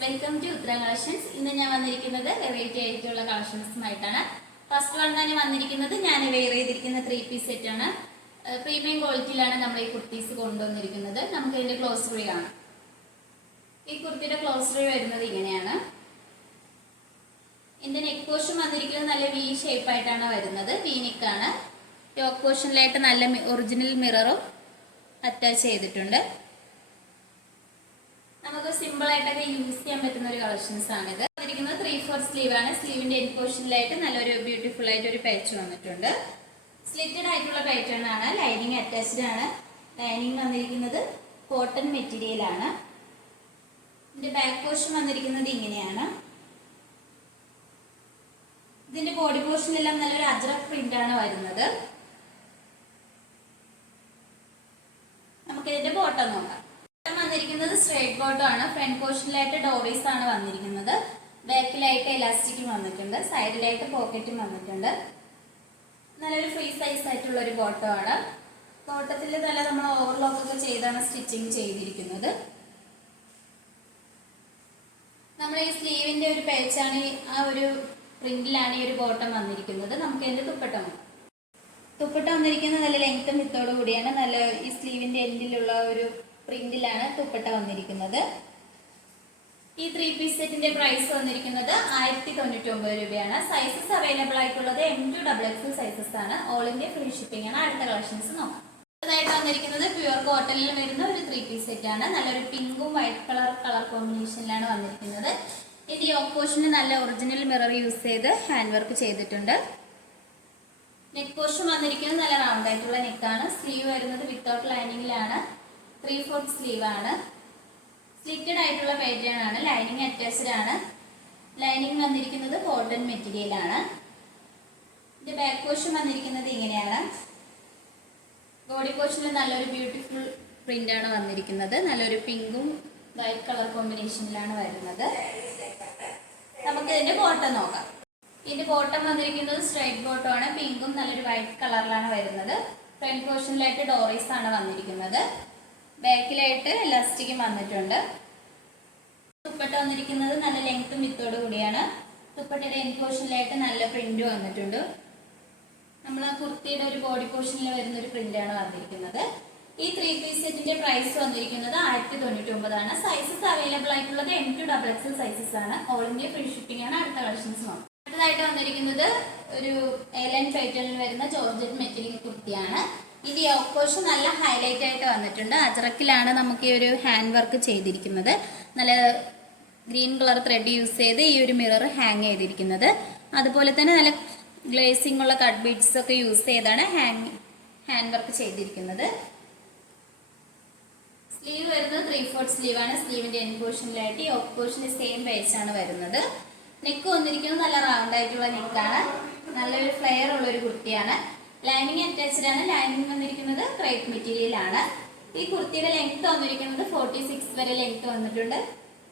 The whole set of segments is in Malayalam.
Welcome to Uttara collections. ഇന്ന് ഞാൻ വന്നിരിക്കുന്നത് വെറൈറ്റി ആയിട്ടുള്ള കളക്ഷൻസുമായിട്ടാണ്. ഫസ്റ്റ് വൺ തന്നെ വന്നിരിക്കുന്നത് ഞാൻ വെയർ ചെയ്തിരിക്കുന്ന 3 പീസ് സെറ്റ് ആണ്. പ്രീമിയം ക്വാളിറ്റിയിലാണ് നമ്മൾ ഈ കുർത്തീസ് കൊണ്ടുവന്നിരിക്കുന്നത്. നമുക്ക് ഇതിന്റെ ക്ലോസ് റിവ്യൂ ആണ്. ഈ കുർത്തിയുടെ ക്ലോസ് റിവ്യൂ വരുന്നത് ഇങ്ങനെയാണ്. ഇതിന്റെ നെക്ക് പോർഷൻ വന്നിരിക്കുന്നത് നല്ല വി ഷേപ്പ് ആയിട്ടാണ് വരുന്നത്. വി നെക്ക് ആണ്. യോക്ക് പോർഷനിലായിട്ട് നല്ല ഒറിജിനൽ മിററും അറ്റാച്ച് ചെയ്തിട്ടുണ്ട്. നമുക്ക് സിമ്പിൾ ആയിട്ടൊക്കെ യൂസ് ചെയ്യാൻ പറ്റുന്ന ഒരു കളക്ഷൻസ് ആണ് ഇത്. വന്നിരിക്കുന്നത് 3/4 സ്ലീവ് ആണ്. സ്ലീവിന്റെ എൻഡ് പോർഷനിലായിട്ട് നല്ലൊരു ബ്യൂട്ടിഫുൾ ആയിട്ട് ഒരു പാച്ച് വന്നിട്ടുണ്ട്. സ്ലിറ്റഡ് ആയിട്ടുള്ള പാറ്റേൺ ആണ്. ലൈനിങ് അറ്റാച്ച്ഡ് ആണ്. ലൈനിങ് വന്നിരിക്കുന്നത് കോട്ടൺ മെറ്റീരിയൽ ആണ്. ഇതിന്റെ ബാക്ക് പോർഷൻ വന്നിരിക്കുന്നത് ഇങ്ങനെയാണ്. ഇതിന്റെ ബോഡി പോർഷനിലെല്ലാം നല്ലൊരു അജ്രക് പ്രിന്റ് ആണ് വരുന്നത്. നമുക്ക് ഇതിന്റെ ബോട്ടം നോക്കാം. വന്നിരിക്കുന്നത് സ്ട്രേറ്റ് ബോട്ടം ആണ്. ഫ്രണ്ട് പോർഷനിലായിട്ട് ഡോറീസ് ആണ് വന്നിരിക്കുന്നത്. ബാക്കിലായിട്ട് എലാസ്റ്റിക്കും വന്നിട്ടുണ്ട്. സൈഡിലായിട്ട് പോക്കറ്റും വന്നിട്ടുണ്ട്. നല്ലൊരു ഫ്രീ സൈസ് ആയിട്ടുള്ള ഒരു ബോട്ടം ആണ്. ബോട്ടത്തിൽ നല്ല നമ്മൾ ഓവർലോക്ക് ഒക്കെ ചെയ്താണ് സ്റ്റിച്ചിങ് ചെയ്തിരിക്കുന്നത്. നമ്മുടെ ഈ സ്ലീവിന്റെ ഒരു പേച്ചാണ്, ആ ഒരു പ്രിന്റിലാണ് ഈ ഒരു ബോട്ടം വന്നിരിക്കുന്നത്. നമുക്ക് ഇതിന്റെ തുപ്പട്ട വന്നിരിക്കുന്നത് നല്ല ലെങ്ത്തും വിത്തോടു കൂടിയാണ്. നല്ല ഈ സ്ലീവിന്റെ എൻഡിലുള്ള ഒരു പ്രിന്റിലാണ് തുപ്പട്ട വന്നിരിക്കുന്നത്. ഈ 3 പീസ് സെറ്റിന്റെ പ്രൈസ് വന്നിരിക്കുന്നത് 1099 രൂപയാണ്. സൈസസ് അവൈലബിൾ ആയിട്ടുള്ളത് M2XXL സൈസസ് ആണ്. ഓൾ ഇന്ത്യ ഫ്രീ ഷിപ്പിംഗ് ആണ്. അടുത്ത കളക്ഷൻസ് നോക്കാം. അടുത്തതായിട്ട് വന്നിരിക്കുന്നത് പ്യുവർ കോട്ടണിൽ വരുന്ന ഒരു 3 പീസ് സെറ്റ് ആണ്. നല്ലൊരു പിങ്കും വൈറ്റ് കളർ കോമ്പിനേഷനിലാണ് വന്നിരിക്കുന്നത്. ഇത് യോക്ക് പോർഷന് നല്ല ഒറിജിനൽ മിറർ യൂസ് ചെയ്ത് ഹാൻഡ് വർക്ക് ചെയ്തിട്ടുണ്ട്. നെക്ക് പോർഷൻ വന്നിരിക്കുന്നത് നല്ല റൗണ്ട് ആയിട്ടുള്ള നെക്കാണ്. സ്ലീവ് വരുന്നത് വിത്തൗട്ട് ലൈനിങ്ങിലാണ്. 3/4 സ്ലീവ് ആണ്. സ്ലിറ്റഡ് ആയിട്ടുള്ള പാറ്റേൺ ആണ്. ലൈനിങ് അറ്റാച്ച്ഡ് ആണ്. ലൈനിങ് വന്നിരിക്കുന്നത് കോട്ടൺ മെറ്റീരിയൽ ആണ്. ഇതിന്റെ ബാക്ക് പോർഷൻ വന്നിരിക്കുന്നത് ഇങ്ങനെയാണ്. ബോഡി പോർഷനിൽ നല്ലൊരു ബ്യൂട്ടിഫുൾ പ്രിന്റ് ആണ് വന്നിരിക്കുന്നത്. നല്ലൊരു പിങ്കും വൈറ്റ് കളർ കോമ്പിനേഷനിലാണ് വരുന്നത്. നമുക്ക് ഇതിന്റെ ബോട്ടം നോക്കാം. ഇതിന്റെ ബോട്ടം വന്നിരിക്കുന്നത് സ്ട്രൈറ്റ് ബോട്ടം ആണ്. പിങ്കും നല്ലൊരു വൈറ്റ് കളറിലാണ് വരുന്നത്. ഫ്രണ്ട് പോർഷനിലായിട്ട് ഡോറീസ് ആണ് വന്നിരിക്കുന്നത്. ബാക്കിലായിട്ട് എലാസ്റ്റിക്കും വന്നിട്ടുണ്ട്. തുപ്പട്ട വന്നിരിക്കുന്നത് നല്ല ലെങ്ത്തും വിത്തോട് കൂടിയാണ്. തുപ്പട്ടയുടെ എൻഡ് പോർഷനിലായിട്ട് നല്ല പ്രിന്റ് വന്നിട്ടുണ്ട്. നമ്മൾ ആ കുർത്തിയുടെ ഒരു ബോഡി പോർഷനിൽ വരുന്ന ഒരു പ്രിന്റ് ആണ് വന്നിരിക്കുന്നത്. ഈ 3 പീസ് സെറ്റിന്റെ പ്രൈസ് വന്നിരിക്കുന്നത് 1099 ആണ്. സൈസസ് അവൈലബിൾ ആയിട്ടുള്ളത് M2XXL സൈസസ് ആണ്. ഓൾ ഇന്ത്യ ഫ്രീ ഷിപ്പിംഗ് ആണ്. അടുത്ത കളക്ഷൻസ് നോക്കാം. അടുത്തതായിട്ട് വന്നിരിക്കുന്നത് ഒരു എലൻ പാറ്റേണിൽ വരുന്ന ജോർജറ്റ് മെറ്റീരിയൽ കുർത്തിയാണ്. ഇത് യോക്ക് പോർഷൻ നല്ല ഹൈലൈറ്റ് ആയിട്ട് വന്നിട്ടുണ്ട്. അജറക്കിലാണ് നമുക്ക് ഈ ഒരു ഹാൻഡ് വർക്ക് ചെയ്തിരിക്കുന്നത്. നല്ല ഗ്രീൻ കളർ ത്രെഡ് യൂസ് ചെയ്ത് ഈ ഒരു മിറർ ഹാങ് ചെയ്തിരിക്കുന്നത്. അതുപോലെ തന്നെ നല്ല ഗ്ലേസിംഗ് ഉള്ള കട്ട് ബീഡ്സ് ഒക്കെ യൂസ് ചെയ്താണ് ഹാൻഡ് വർക്ക് ചെയ്തിരിക്കുന്നത്. സ്ലീവ് വരുന്നത് 3/4 സ്ലീവ് ആണ്. സ്ലീവിന്റെ എൻഡ് പോർഷനിലായിട്ട് യോക്ക് പോർഷനിൽ സെയിം പേച്ചാണ് വരുന്നത്. നെക്ക് വന്നിരിക്കുന്നത് നല്ല റൗണ്ട് ആയിട്ടുള്ള നെക്കാണ്. നല്ലൊരു ഫ്ലെയർ ഉള്ള ഒരു കുർത്തിയാണ്. ലൈനിങ് അറ്റാച്ച്ഡ് ആണ്. ലൈനിങ് വന്നിരിക്കുന്നത് ക്രേപ്പ് മെറ്റീരിയൽ ആണ്. ഈ കുർത്തിയുടെ ലെങ്ത് വന്നിരിക്കുന്നത് 46 വരെ ലെങ്ത് വന്നിട്ടുണ്ട്.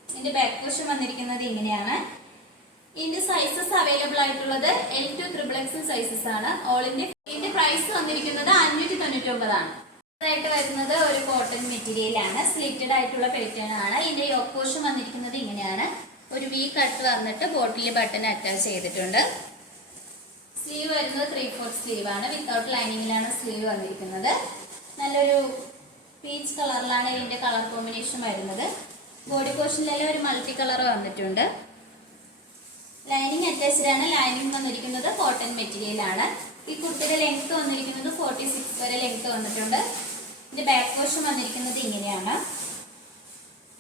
ഇതിന്റെ ബാക്ക് പോർഷൻ വന്നിരിക്കുന്നത് ഇങ്ങനെയാണ്. ഇതിന്റെ സൈസസ് അവൈലബിൾ ആയിട്ടുള്ളത് L2XXL സൈസസ് ആണ്. All India. ഇതിന്റെ പ്രൈസ് വന്നിരിക്കുന്നത് 599 ആണ്. ായിട്ട് വരുന്നത് ഒരു കോട്ടൺ മെറ്റീരിയൽ ആണ്. സ്ലിറ്റഡ് ആയിട്ടുള്ള പാറ്റേൺ ആണ്. ഇതിന്റെ യോക്ക് പോർഷൻ വന്നിരിക്കുന്നത് ഇങ്ങനെയാണ്. ഒരു വി കട്ട് വന്നിട്ട് ബോട്ടിൽ ബട്ടൺ അറ്റാച്ച് ചെയ്തിട്ടുണ്ട്. സ്ലീവ് വരുന്നത് 3/4 സ്ലീവ് ആണ്. വിത്തൗട്ട് ലൈനിങ്ങിലാണ് സ്ലീവ് വന്നിരിക്കുന്നത്. നല്ലൊരു പീച്ച് കളറിലാണ് ഇതിന്റെ കളർ കോമ്പിനേഷൻ വരുന്നത്. ബോഡി പോർഷനിലെല്ലാം ഒരു മൾട്ടി കളർ വന്നിട്ടുണ്ട്. ലൈനിങ് അറ്റാച്ച്ഡ് ആണ്. ലൈനിങ് വന്നിരിക്കുന്നത് കോട്ടൺ മെറ്റീരിയൽ ആണ്. ഈ കുർത്തിയുടെ ലെങ്ത് വന്നിരിക്കുന്നത് 46 വരെ ലെങ്ത് വന്നിട്ടുണ്ട്. ഇതിന്റെ ബാക്ക് പോർഷൻ വന്നിരിക്കുന്നത് ഇങ്ങനെയാണ്.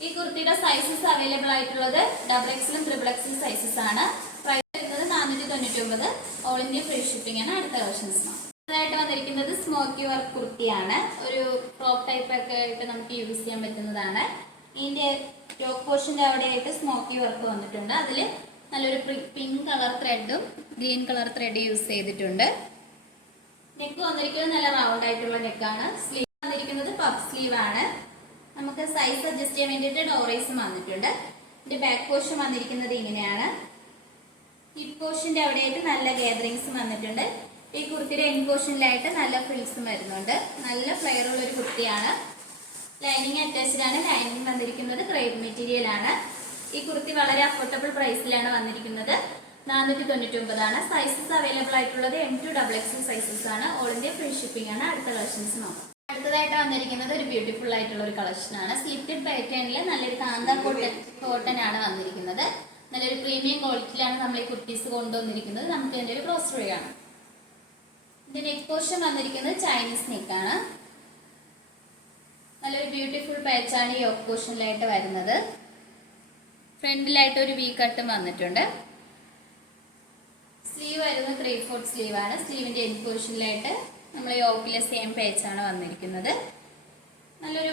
ഈ കുർത്തിയുടെ സൈസസ് അവൈലബിൾ ആയിട്ടുള്ളത് XXL ഉം XXXL സൈസസ് ആണ്. പ്രൈസ് വരുന്നത് 499. ഓൾ ഇന്ത്യ ഫ്രീ ഷിപ്പിംഗ് ആണ്. അടുത്ത കളക്ഷൻസ് ആയിട്ട് വന്നിരിക്കുന്നത് സ്മോക്കി വർക്ക് കുർത്തിയാണ്. ഒരു ടോപ്പ് ടൈപ്പ് ഒക്കെ ആയിട്ട് നമുക്ക് യൂസ് ചെയ്യാൻ പറ്റുന്നതാണ്. ഇതിന്റെ ടോപ്പ് പോർഷന്റെ അവിടെയായിട്ട് സ്മോക്കി വർക്ക് വന്നിട്ടുണ്ട്. അതിൽ നല്ലൊരു പിങ്ക് കളർ ത്രെഡും ഗ്രീൻ കളർ ത്രെഡ് യൂസ് ചെയ്തിട്ടുണ്ട്. നെക്ക് വന്നിരിക്കുന്നത് നല്ല റൗണ്ട് ആയിട്ടുള്ള നെക്കാണ്. സ്ലീവ് വന്നിരിക്കുന്നത് പഫ് സ്ലീവ് ആണ്. നമുക്ക് സൈസ് അഡ്ജസ്റ്റ് ചെയ്യാൻ വേണ്ടിയിട്ട് ഡോറീസും വന്നിട്ടുണ്ട്. ഇതിന്റെ ബാക്ക് പോർഷൻ വന്നിരിക്കുന്നത് ഇങ്ങനെയാണ്. ഹിപ്പ് പോർഷന്റെ അവിടെയായിട്ട് നല്ല ഗാദറിങ്സും വന്നിട്ടുണ്ട്. ഈ കുർത്തിയുടെ എൻഡ് പോർഷനിലായിട്ട് നല്ല ഫ്രിൽസും വരുന്നുണ്ട്. നല്ല ഫ്ലെയർ ഉള്ള ഒരു കുർത്തിയാണ്. ലൈനിങ് അറ്റാച്ച്ഡ് ആണ്. ലൈനിങ് വന്നിരിക്കുന്നത് ക്രേപ്പ് മെറ്റീരിയൽ ആണ്. ഈ കുർത്തി വളരെ അഫോർഡബിൾ പ്രൈസിലാണ് വന്നിരിക്കുന്നത്. 499 സൈസസ് അവൈലബിൾ ആയിട്ടുള്ളത് M2XXL സൈസസ് ആണ്. ഓൾ ഇന്ത്യ ഫ്രീ ഷിപ്പിംഗ് ആണ്. അടുത്ത കളക്ഷൻസ് നോക്കാം. അടുത്തതായിട്ട് വന്നിരിക്കുന്നത് ഒരു ബ്യൂട്ടിഫുൾ ആയിട്ടുള്ള ഒരു കളക്ഷൻ ആണ്. സ്ലിറ്റഡ് പാറ്റേണിൽ നല്ലൊരു കാന്ത കോട്ടൺ ആണ് വന്നിരിക്കുന്നത്. നല്ലൊരു പ്രീമിയം ക്വാളിറ്റിയിലാണ് നമ്മൾ ഈ കുർത്തീസ് കൊണ്ടുവന്നിരിക്കുന്നത്. നമുക്ക് ഇതിന്റെ ഒരു ക്ലോസ് വ്യൂ ആണ്. ഇതിന്റെ നെക്ക് പോർഷൻ വന്നിരിക്കുന്നത് ചൈനീസ് നെക്കാണ്. നല്ലൊരു ബ്യൂട്ടിഫുൾ പാച്ചാണ് ഈ യോക്ക് പോർഷനിലായിട്ട് വരുന്നത്. ഫ്രണ്ടിലായിട്ട് ഒരു വി കട്ടും വന്നിട്ടുണ്ട്. സ്ലീവ് വരുന്നത് 3/4 സ്ലീവ് ആണ്. സ്ലീവിന്റെ എൻഡ് പോർഷനിലായിട്ട് നമ്മൾ യോക്കിലെ സെയിം പാച്ചാണ് വന്നിരിക്കുന്നത്. നല്ലൊരു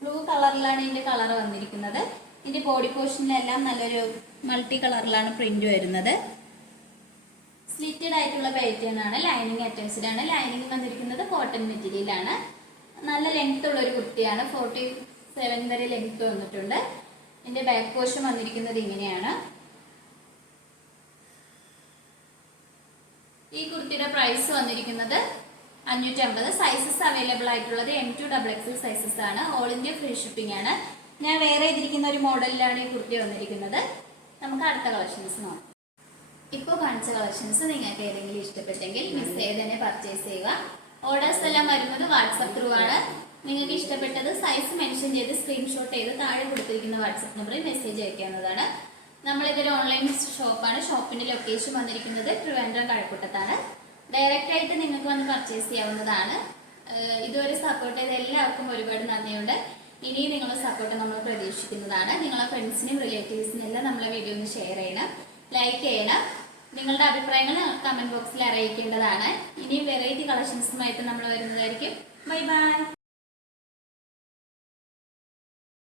ബ്ലൂ കളറിലാണ് ഇതിന്റെ കളർ വന്നിരിക്കുന്നത്. ഇതിന്റെ ബോഡി പോർഷനിലെല്ലാം നല്ലൊരു മൾട്ടി കളറിലാണ് പ്രിന്റ് വരുന്നത്. സ്ലിറ്റഡ് ആയിട്ടുള്ള പാറ്റേൺ ആണ്. ലൈനിങ് അറ്റാച്ച്ഡ് ആണ്. ലൈനിങ് വന്നിരിക്കുന്നത് കോട്ടൺ മെറ്റീരിയൽ ആണ്. നല്ല ലെങ്ത് ഉള്ള ഒരു കുർത്തിയാണ്. 47 വരെ ലെങ്ത് വന്നിട്ടുണ്ട്. ഇതിന്റെ ബാക്ക് പോർഷൻ വന്നിരിക്കുന്നത് ഇങ്ങനെയാണ്. ഈ കുർത്തിയുടെ പ്രൈസ് വന്നിരിക്കുന്നത് 550. സൈസസ് അവൈലബിൾ ആയിട്ടുള്ളത് M2XXL സൈസസ് ആണ്. ഓൾ ഇന്ത്യ ഫ്രീ ഷിപ്പിംഗ് ആണ്. ഞാൻ വേറെ ചെയ്തിരിക്കുന്ന ഒരു മോഡലിലാണ് ഈ കുർത്തി വന്നിരിക്കുന്നത്. നമുക്ക് അടുത്ത കളക്ഷൻസ് നോക്കാം. ഇപ്പോൾ കാണിച്ച കളക്ഷൻസ് നിങ്ങൾക്ക് ഏതെങ്കിലും ഇഷ്ടപ്പെട്ടെങ്കിൽ മിസ് ചെയ്ത് തന്നെ പർച്ചേസ് ചെയ്യുക. ഓർഡേഴ്സ് എല്ലാം വരുന്നത് വാട്സപ്പ് ത്രൂ ആണ്. നിങ്ങൾക്ക് ഇഷ്ടപ്പെട്ടത് സൈസ് മെൻഷൻ ചെയ്ത് സ്ക്രീൻഷോട്ട് ചെയ്ത് താഴെ കൊടുത്തിരിക്കുന്ന വാട്സപ്പ് നമ്പറിൽ മെസ്സേജ് അയക്കാവുന്നതാണ്. നമ്മളിതൊരു ഓൺലൈൻ ഷോപ്പാണ്. ഷോപ്പിന്റെ ലൊക്കേഷൻ വന്നിരിക്കുന്നത് ട്രിവാൻഡ്രം കഴക്കൂട്ടത്താണ്. ഡയറക്റ്റ് ആയിട്ട് നിങ്ങൾക്ക് വന്ന് പർച്ചേസ് ചെയ്യാവുന്നതാണ്. ഇതുവരെ സപ്പോർട്ട് ചെയ്ത എല്ലാവർക്കും ഒരുപാട് നന്ദിയുണ്ട്. ഇനിയും നിങ്ങളുടെ സപ്പോർട്ട് നമ്മൾ പ്രതീക്ഷിക്കുന്നതാണ്. നിങ്ങളെ ഫ്രണ്ട്സിനും റിലേറ്റീവ്സിനും എല്ലാം നമ്മളെ വീഡിയോ ഒന്ന് ഷെയർ ചെയ്യണം, ലൈക്ക് ചെയ്യണം. നിങ്ങളുടെ അഭിപ്രായങ്ങൾ കമന്റ് ബോക്സിൽ അറിയിക്കേണ്ടതാണ്. ഇനി വെറൈറ്റി കളക്ഷൻസുമായിട്ട് നമ്മൾ വരുന്നതായിരിക്കും. Bye bye.